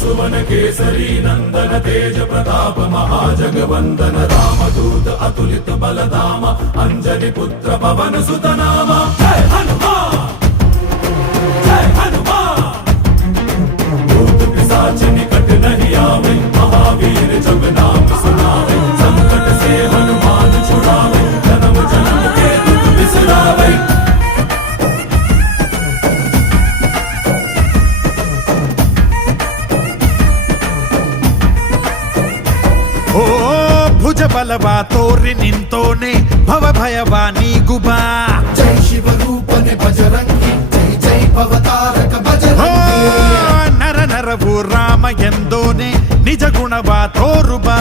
सुवन केसरी नंदन तेज प्रताप महाजगवंदन रामदूत अतुलित बलधाम अंजनी पुत्र पवन सुत नाम जय हनुमान जय हनुमान। भूत पिशाच निकट नहीं आवे महावीर जब नाम सुनावे संकट से हनुमान छुड़ावे जन्म जन्म के दुख बिसरावे। ಓ ಭುಜ ಬಲವಾ ತೋರಿ ನಿಂತೋನೆ ಭವ ಭಯವಾ ನೀಗುಬಾ ಜೈ ಶಿವ ರೂಪನೆ ಬಜರಂಗಿ ಜೈ ಜೈ ಭವತಾರಕ ಬಜರಂಗಿ ನರ ನರವು ರಾಮ ಎಂದೋನೆ ನಿಜ ಗುಣವಾ ತೋರುಬಾ